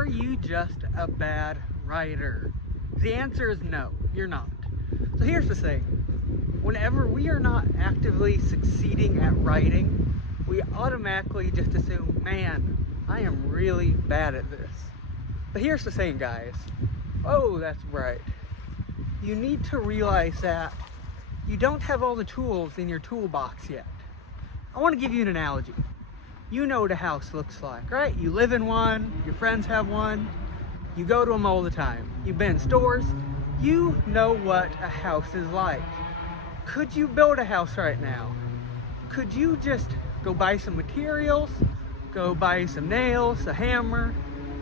Are you just a bad writer? The answer is no, you're not. So here's the thing. Whenever we are not actively succeeding at writing, we automatically just assume, man, I am really bad at this. But here's the thing, guys. Oh, that's right. You need to realize that you don't have all the tools in your toolbox yet. I want to give you an analogy. You know what a house looks like, right? You live in one, your friends have one, you go to them all the time. You've been in stores, you know what a house is like. Could you build a house right now? Could you just go buy some materials, go buy some nails, a hammer?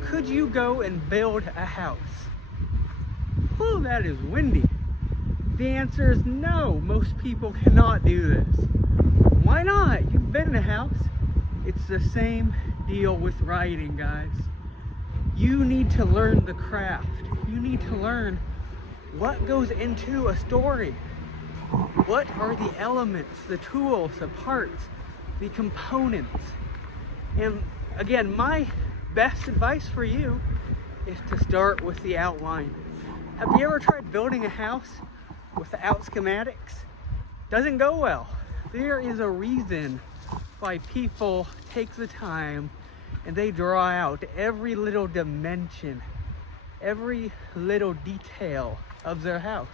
Could you go and build a house? Whew, that is windy. The answer is no, most people cannot do this. Why not? You've been in a house. It's the same deal with writing, guys. You need to learn the craft. You need to learn what goes into a story. What are the elements, the tools, the parts, the components? And again, my best advice for you is to start with the outline. Have you ever tried building a house without schematics? Doesn't go well. There is a reason why people take the time and they draw out every little dimension, every little detail of their house.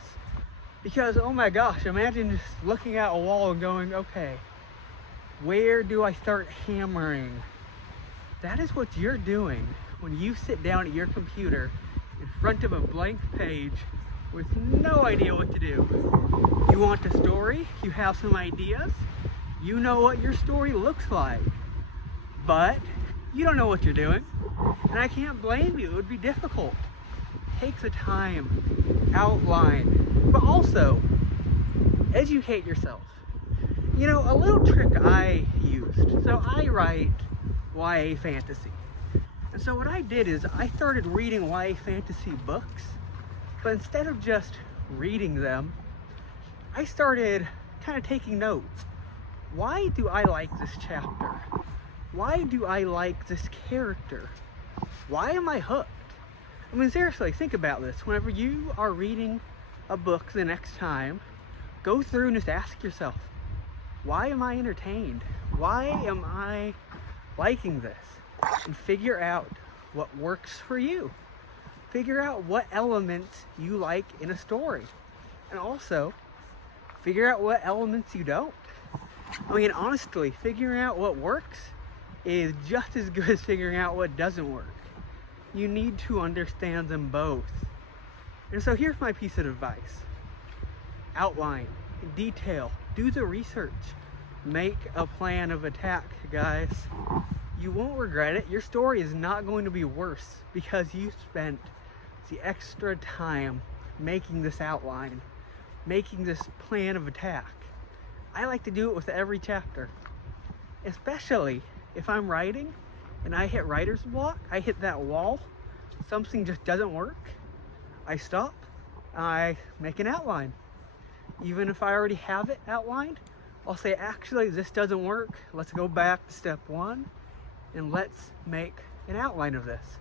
Because, oh my gosh, imagine just looking at a wall and going, okay, where do I start hammering? That is what you're doing when you sit down at your computer in front of a blank page with no idea what to do. You want a story, you have some ideas, you know what your story looks like, but you don't know what you're doing, and I can't blame you. It would be difficult. Take the time, outline, but also educate yourself. You know, a little trick I used. So I write YA fantasy. And so what I did is I started reading YA fantasy books, but instead of just reading them, I started kind of taking notes. Why do I like this chapter? Why do I like this character? Why am I hooked? I mean, seriously, think about this. Whenever you are reading a book the next time, go through and just ask yourself, why am I entertained? Why am I liking this? And figure out what works for you. Figure out what elements you like in a story. And also, figure out what elements you don't. I mean, honestly, figuring out what works is just as good as figuring out what doesn't work. You need to understand them both. And so here's my piece of advice. Outline, detail, do the research. Make a plan of attack, guys. You won't regret it. Your story is not going to be worse because you spent the extra time making this outline, making this plan of attack. I like to do it with every chapter, especially if I'm writing and I hit writer's block, I hit that wall, something just doesn't work, I stop, I make an outline. Even if I already have it outlined, I'll say, actually, this doesn't work. Let's go back to step one and let's make an outline of this.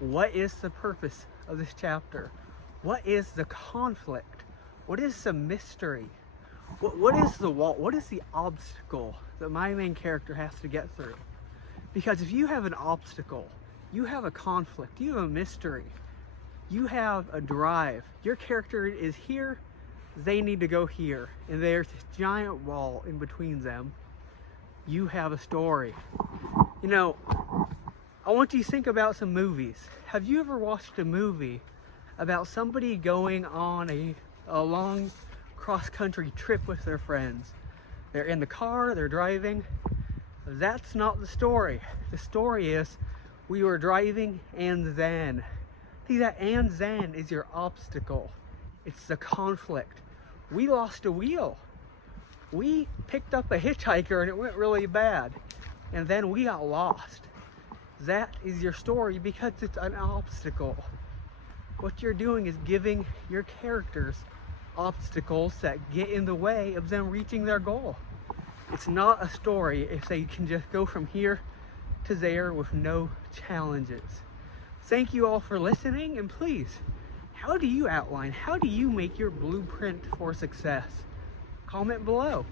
What is the purpose of this chapter? What is the conflict? What is the mystery? What is the wall? What is the obstacle that my main character has to get through? Because if you have an obstacle, you have a conflict, you have a mystery, you have a drive. Your character is here, they need to go here, and there's this giant wall in between them. You have a story. You know, I want you to think about some movies. Have you ever watched a movie about somebody going on a long cross-country trip with their friends? They're in the car, they're driving. That's not the story. The story is, we were driving and then. See, that and then is your obstacle. It's the conflict. We lost a wheel. We picked up a hitchhiker and it went really bad. And then we got lost. That is your story because it's an obstacle. What you're doing is giving your characters obstacles that get in the way of them reaching their goal. It's not a story if they can just go from here to there with no challenges. Thank you all for listening, and please, how do you outline, how do you make your blueprint for success? Comment below.